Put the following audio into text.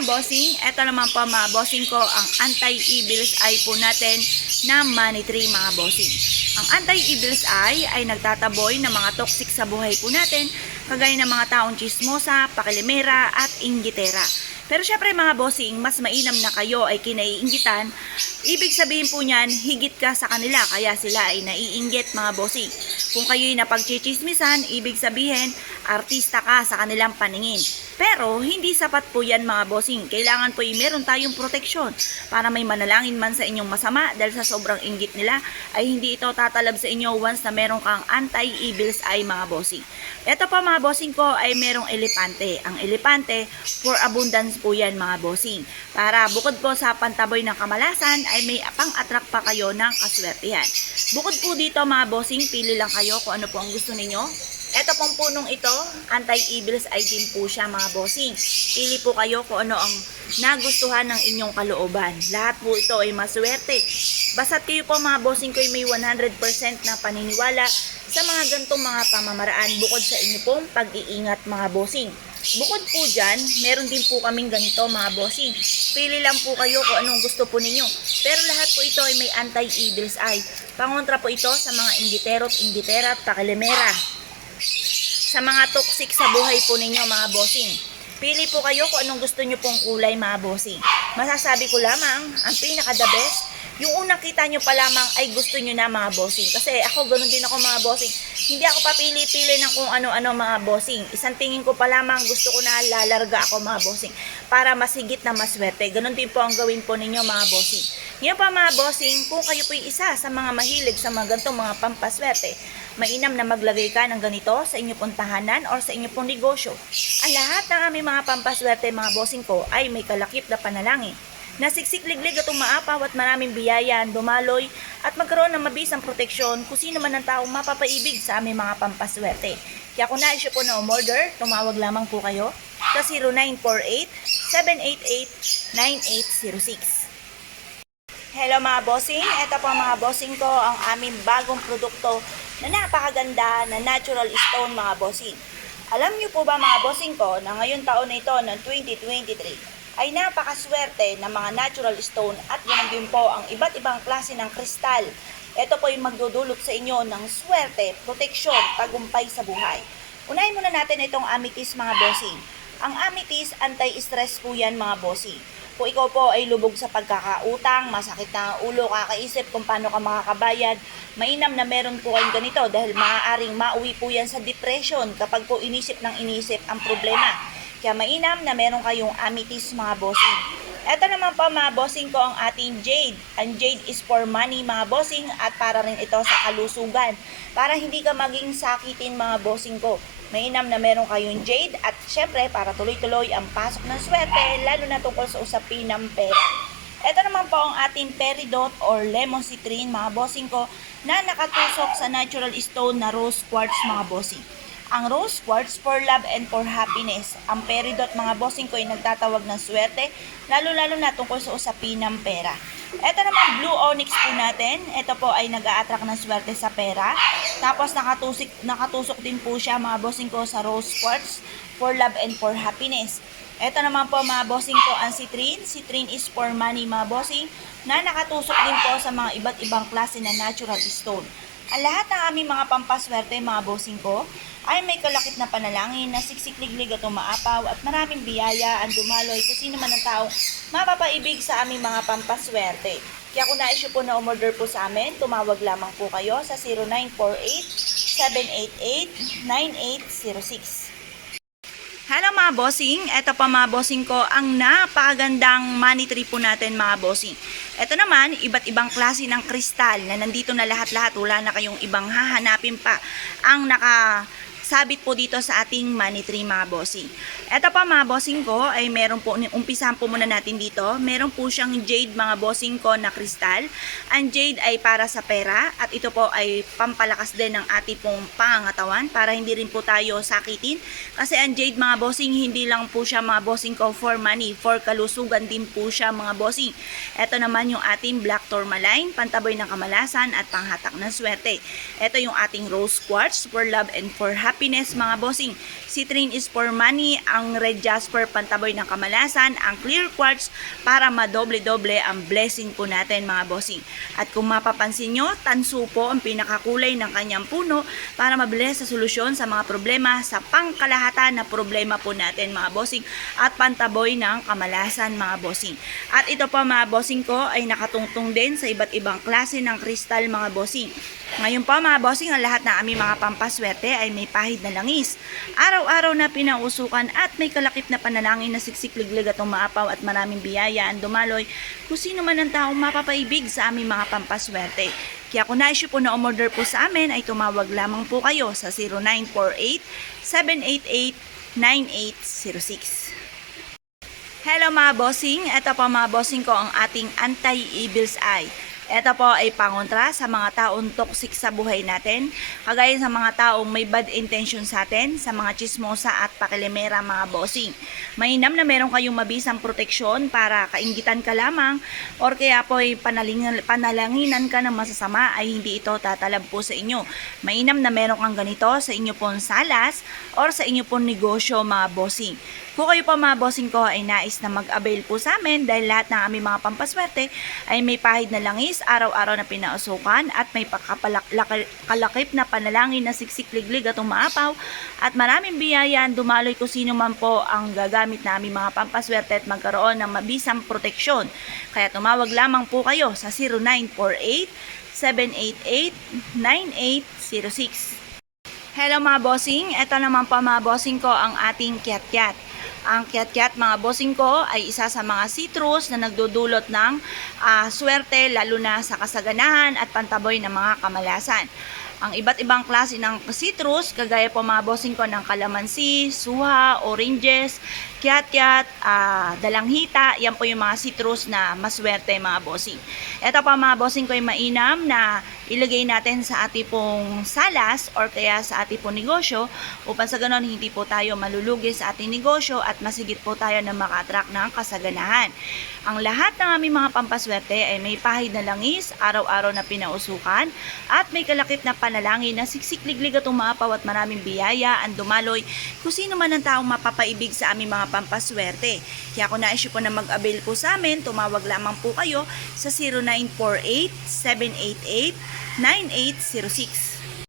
mga bossing, eto naman po mga bossing ko ang anti-evil's eye po natin na money tree mga bossing. Ang anti-evil's eye ay nagtataboy ng mga toxic sa buhay po natin, kagaya ng mga taong chismosa, pakilimera at inggitera. Pero syempre mga bossing, mas mainam na kayo ay kinaiinggitan. Ibig sabihin po niyan, higit ka sa kanila kaya sila ay naiinggit mga bossing. Kung kayo'y napagchichismisan, ibig sabihin, artista ka sa kanilang paningin. Pero hindi sapat po yan mga bossing. Kailangan po meron tayong proteksyon para may manalangin man sa inyong masama dahil sa sobrang inggit nila ay hindi ito tatalab sa inyo once na meron kang anti-evil's eye mga bossing. Ito po mga bossing ko ay merong elepante. Ang elepante, for abundance po yan mga bossing. Para bukod po sa pantaboy ng kamalasan ay may pang-attract pa kayo ng kaswertihan. Bukod po dito mga bossing, pili lang kayo kung ano po ang gusto ninyo. Ito pong punong ito, anti-evil's eye din po siya mga bossing. Pili po kayo kung ano ang nagustuhan ng inyong kalooban. Lahat po ito ay maswerte. Basta't kayo po mga bossing ko ay may 100% na paniniwala sa mga gantong mga pamamaraan bukod sa inyo pong pag-iingat mga bossing. Bukod po dyan, meron din po kaming ganito mga bossing. Pili lang po kayo kung anong gusto po ninyo. Pero lahat po ito ay may anti-evil's eye. Pangontra po ito sa mga inggitero at inggitera at pakilimera. Sa mga toxic sa buhay po ninyo mga bossing. Pili po kayo kung anong gusto nyo pong kulay mga bossing. Masasabi ko lamang, ang pinaka-the best, yung unang kita nyo pa lamang ay gusto nyo na mga bossing. Kasi ako, ganun din ako mga bossing. Hindi ako papili-pili ng kung ano-ano mga bossing. Isang tingin ko pa lamang, gusto ko na lalarga ako mga bossing. Para masigit na maswerte. Ganun din po ang gawin po ninyo mga bossing. Ngayon pa mga bossing, kung kayo po isa sa mga mahilig sa mga ganitong mga pampaswerte, mainam na maglagay ka ng ganito sa inyong pong tahanan or sa inyong pong negosyo. Ang lahat ng aming mga pampaswerte mga bossing ko ay may kalakip na panalangin. Nasiksik-liglig at umaapaw at maraming biyaya, dumaloy at magkaroon ng mabisang proteksyon kung sino man ang taong mapapaibig sa aming mga pampaswerte. Kaya kung na-issue po na umorder, tumawag lamang po kayo sa 0948-788-9806. Hello mga bossing, ito po mga bossing ko ang aming bagong produkto na napakaganda na natural stone mga bossing. Alam niyo po ba mga bossing ko na ngayon taon na ito ng 2023 ay napakaswerte ng mga natural stone at ganoon din po ang iba't ibang klase ng kristal. Ito po yung magdudulot sa inyo ng swerte, proteksyon, tagumpay sa buhay. Unahin muna natin itong amethyst mga bossing. Ang amethyst, anti-stress po yan mga bossing. Kung ikaw po ay lubog sa pagkakautang, masakit na ulo, kakaisip kung paano ka makakabayad, mainam na meron po kayong ganito dahil maaaring mauwi po yan sa depression kapag po inisip ng inisip ang problema. Kaya mainam na meron kayong amethyst mga bossing. Ito naman po mga bossing ko ang ating jade. Ang jade is for money mga bossing at para rin ito sa kalusugan. Para hindi ka maging sakitin mga bossing ko. Mainam na meron kayong jade at syempre para tuloy-tuloy ang pasok ng swerte lalo na tungkol sa usapin ng pera. Ito naman po ang ating peridot or lemon citrine mga bossing ko na nakatusok sa natural stone na rose quartz mga bossing. Ang rose quartz for love and for happiness. Ang peridot mga bossing ko ay nagtatawag ng swerte, lalo-lalo na tungkol sa usapin ng pera. Ito naman blue onyx po natin. Ito po ay nag-a-attract ng swerte sa pera. Tapos nakatusok din po siya mga bossing ko sa rose quartz for love and for happiness. Ito naman po mga bossing ko ang citrine. Citrine is for money mga bossing na nakatusok din po sa mga iba't ibang klase na natural stone. Ang lahat ng aming mga pampaswerte mga bossing ko ay may kalakip na panalangin na siksik-liglig at umaapaw at maraming biyaya ang dumaloy kung sino man ang taong mapapaibig sa aming mga pampaswerte. Kaya kung na-issue po na umorder po sa amin, tumawag lamang po kayo sa 0948-788-9806. Hello mga bossing, eto pa mga bossing ko ang napakagandang money tree po natin mga bossing. Ito naman, iba't ibang klase ng kristal na nandito na lahat-lahat, wala na kayong ibang hahanapin pa ang nakasabit po dito sa ating money tree mga bossing. Ito pa mga bossing ko ay meron po, umpisahan po muna natin dito, meron po siyang jade mga bossing ko na kristal. Ang jade ay para sa pera at ito po ay pampalakas din ng ating pong pangangatawan para hindi rin po tayo sakitin. Kasi ang jade mga bossing, hindi lang po siya mga bossing ko for money, for kalusugan din po siya mga bossing. Ito naman yung ating black tourmaline, pantaboy ng kamalasan at panghatak ng swerte. Ito yung ating rose quartz for love and for happiness. happiness mga bossing. Citrine is for money, ang red jasper pantaboy ng kamalasan, ang clear quartz para madoble-doble ang blessing po natin mga bossing. At kung mapapansin nyo, tanso po ang pinakakulay ng kanyang puno para mabilis sa solusyon sa mga problema sa pangkalahatan na problema po natin mga bossing at pantaboy ng kamalasan mga bossing. At ito po mga bossing ko ay nakatungtong din sa iba't ibang klase ng kristal mga bossing. Ngayon po mga bossing, ang lahat ng aming mga pampaswerte ay may pahid na langis. Araw-araw na pinausukan at may kalakip na panalangin na siksik-liglig at umaapaw at maraming biyaya ang dumaloy kung sino man ang taong mapapaibig sa aming mga pampaswerte. Kaya kung na-issue po na umorder po sa amin ay tumawag lamang po kayo sa 0948-788-9806. Hello mga bossing, ito po mga bossing ko ang ating anti-evil's eye. Ito po ay pangontra sa mga taong toxic sa buhay natin, kagaya sa mga taong may bad intention sa atin, sa mga chismosa at pakilimera mga bossing. Mainam na meron kayong mabisang proteksyon para kainggitan ka lamang or kaya po ay panalanginan ka ng masasama ay hindi ito tatalab po sa inyo. Mainam na meron kang ganito sa inyo pong salas or sa inyo pong negosyo mga bossing. Kung kayo po mga bossing ko ay nais na mag-avail po sa amin dahil lahat ng aming mga pampaswerte ay may pahid na langis, araw-araw na pinausukan at may kalakip na panalangin na siksik-liglig at umaapaw at maraming biyaya dumaloy kung sino man po ang gagamit na aming mga pampaswerte at magkaroon ng mabisang proteksyon. Kaya tumawag lamang po kayo sa 0948-788-9806. Hello mga bossing, ito naman po mga bossing ko ang ating kiat-kiat. Ang kiat-kiat mga bossing ko ay isa sa mga citrus na nagdudulot ng swerte lalo na sa kasaganahan at pantaboy ng mga kamalasan. Ang iba't ibang klase ng citrus, kagaya po mga bossing ko ng kalamansi, suha, oranges, kiat-kiat, dalanghita, yan po yung mga citrus na maswerte mga bossing. Ito pa mga bossing ko ay mainam na ilagay natin sa ating pong salas or kaya sa ating pong negosyo upang sa ganon hindi po tayo malulugi sa ating negosyo at masigit po tayo na maka-attract ng kasaganahan. Ang lahat ng aming mga pampaswerte ay may pahid na langis, araw-araw na pinausukan at may kalakip na panalangin na siksik-liglig at umaapaw at maraming biyaya ang dumaloy kung sino man ang taong mapapaibig sa aming mga pampaswerte. Kaya kung na-issue po na mag-avail po sa amin, tumawag lamang po kayo sa 0948-788-9806.